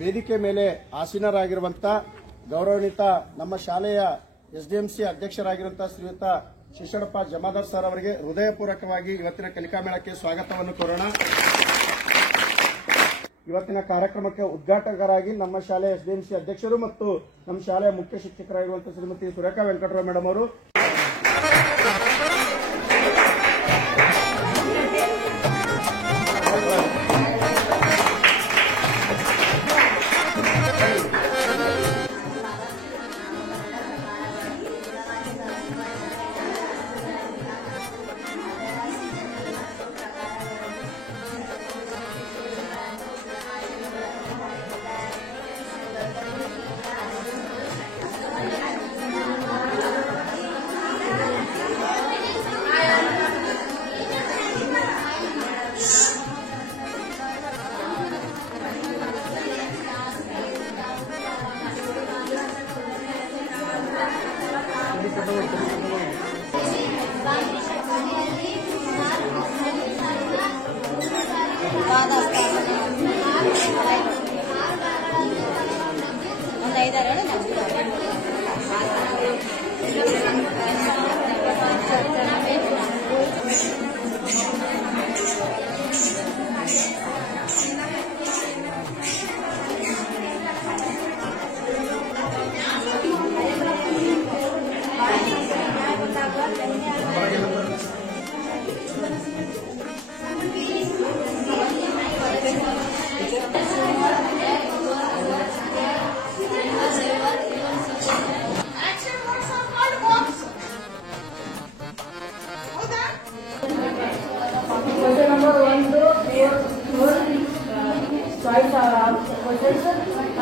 ವೇದಿಕೆ ಮೇಲೆ ಆಸೀನರಾಗಿರುವಂತಹ ಗೌರವಾನ್ವಿತ ನಮ್ಮ ಶಾಲೆಯ ಎಸ್ಡಿಎಂಸಿ ಅಧ್ಯಕ್ಷರಾಗಿರುವಂತಹ ಶ್ರೀಯುತ ಶಿಶಣಪ್ಪ ಜಮಾದಾರ್ ಸರ್ ಅವರಿಗೆ ಹೃದಯಪೂರ್ವಕವಾಗಿ ಇವತ್ತಿನ ಕಲಿಕಾ ಮೇಳಕ್ಕೆ ಸ್ವಾಗತವನ್ನು ಕೋರೋಣ. ಇವತ್ತಿನ ಕಾರ್ಯಕ್ರಮಕ್ಕೆ ಉದ್ಘಾಟಕರಾಗಿ ನಮ್ಮ ಶಾಲೆಯ ಎಸ್ಡಿಎಂಸಿ ಅಧ್ಯಕ್ಷರು ಮತ್ತು ನಮ್ಮ ಶಾಲೆಯ ಮುಖ್ಯ ಶಿಕ್ಷಕರಾಗಿರುವಂತಹ ಶ್ರೀಮತಿ ಸುರೇಖಾ ವೆಂಕಟರಾವ್ ಮೇಡಮ್ ಅವರು,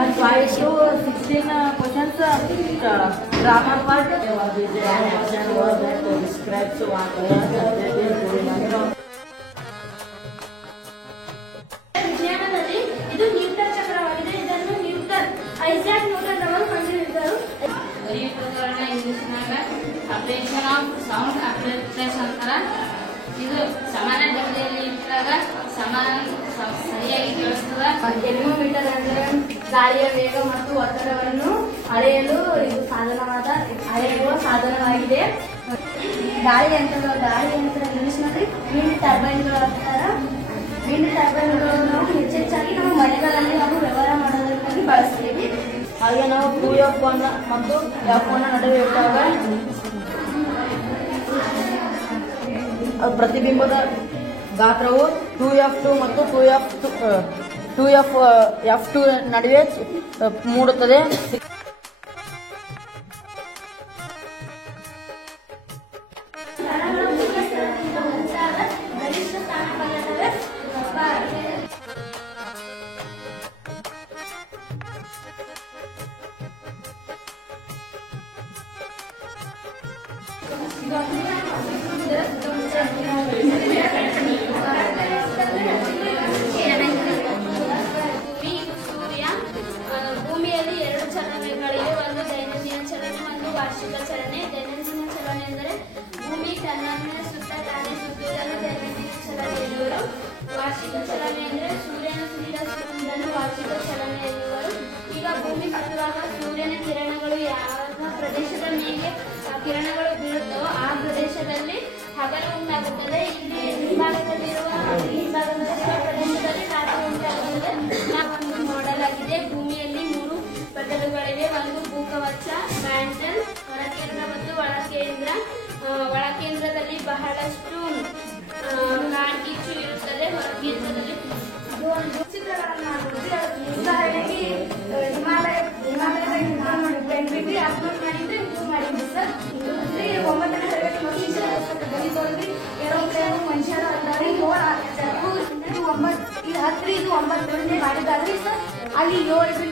and 5 to 16 questions grammar part. Action word that describes what ವಿಜ್ಞಾನದಲ್ಲಿ ಇದು ನ್ಯೂಟನ್ ಚಕ್ರವಾಗಿದೆ. ಇದನ್ನು ನ್ಯೂಟನ್ ಐಸಾಕ್ ನ್ಯೂಟನ್ ಅವರು ಕಂಡುಹಿಡಿದರು. ಈ ಪ್ರಕರಣ ಇಂಗ್ಲಿಷ್ನಾಗ ಅಪ್ಲಿಕೇಶನ್ ಆಫ್ ಸೌಂಡ್ ಅಪ್ಲಿಕೇಶನ್ ಅಂತಾರ. ಇದು ಸಮಾನ ಬಗೆಯಲ್ಲಿ ಇಟ್ಟಾಗ ಸರಿಯಾಗಿ ಕೇಳಿಸ್ತದ. ಥರ್ಮೋಮೀಟರ್ ಅಂದರೆ ಗಾಳಿಯ ವೇಗ ಮತ್ತು ಒತ್ತಡವನ್ನು ಅಳೆಯಲು ಇದು ಅಳೆಯುವ ಸಾಧನವಾಗಿದೆ. ಗಾಳಿ ಯಂತ್ರ ಇಂಗ್ಲಿಷ್ನಲ್ಲಿ ವಿಂಡ್ ಟರ್ಬೈನ್ಗಳು ಅಂತಾರ. ವಿಂಡ್ ಟರ್ಬೈನ್ಗಳು ನಾವು ಹೆಚ್ಚೆಚ್ಚಾಗಿ ನಮ್ಮ ಮನೆಗಳಲ್ಲಿ ನಾವು ವ್ಯವಹಾರ ಮಾಡೋದಕ್ಕಾಗಿ ಬಳಸ್ತೀವಿ. ಹಾಗೆ ನಾವು 2F1 ಮತ್ತು F1 ನಡುವೆ ಇಟ್ಟಾಗ ಪ್ರತಿಬಿಂಬದ ಗಾತ್ರವು 2F2 ಮತ್ತು 2F2 ನಡುವೆ ಮೂಡುತ್ತದೆ. ಭೂಮಿಯಲ್ಲಿ 2 ಚಲನೆಗಳಿವೆ. ಒಂದು ದೈನಂದಿನ ಚಲನೆ, ಒಂದು ವಾರ್ಷಿಕ ಚಲನೆ. ದೈನಂದಿನ ಚಲನೆ ಎಂದರೆ ಭೂಮಿ ತನ್ನನ್ನೇ ಸುತ್ತ ತಾನೇ ಸುತ್ತುವುದನ್ನು ದೈನಂದಿನ ಚಲನೆ ಎನ್ನುವರು. ವಾರ್ಷಿಕ ಚಲನೆ ಎಂದರೆ ಸೂರ್ಯನ ಸುತ್ತಲೂ ವಾರ್ಷಿಕ ಚಲನೆ ಎನ್ನುವರು. ಈಗ ಭೂಮಿ ಸುತ್ತುವಾಗ ಸೂರ್ಯನ ಕಿರಣಗಳು ಯಾವ ಪ್ರದೇಶದ ಮೇಲೆ ಕಿರಣಗಳು ಬೀಳುತ್ತವೋ ಆ ಪ್ರದೇಶದಲ್ಲಿ ಹಗಲು ಉಂಟಾಗುತ್ತದೆ. ಇಲ್ಲಿ ಹಿಂಭಾಗದಲ್ಲಿರುವ ಪ್ರದೇಶದಲ್ಲಿ ರಾತ್ರಿ ಉಂಟಾಗುತ್ತದೆ. ಒಂದು ಮಾಡಲಾಗಿದೆ. ಭೂಮಿಯಲ್ಲಿ 3 ಪದರಗಳಿವೆ. ಒಂದು ಭೂಕವಚ, ಮ್ಯಾಂಟಲ್, ಹೊರಕೇಂದ್ರ ಮತ್ತು ಒಳಕೇಂದ್ರ. ಒಳಕೇಂದ್ರದಲ್ಲಿ ಬಹಳಷ್ಟು ಕಾಡ್ಗಿಚ್ಚು ಇರುತ್ತದೆ. ಹೊರಕೇಂದ್ರದಲ್ಲಿ ಉದಾಹರಣೆಗೆ ಹಿಮಾಲಯದಲ್ಲಿ ಅಪ್ಲೋಡ್ ಮಾಡಿದ್ರೆ ಇಂಪ್ರೂವ್ ಮಾಡಿದ್ವಿ ಸರ್. 9ನೇ ತರಗತಿ ಮನುಷ್ಯರು ಅಂತಾರೆ. 10 ಇದು 9 ಮಾಡಿದಾಗ್ರಿ ಸರ್. ಅಲ್ಲಿ 7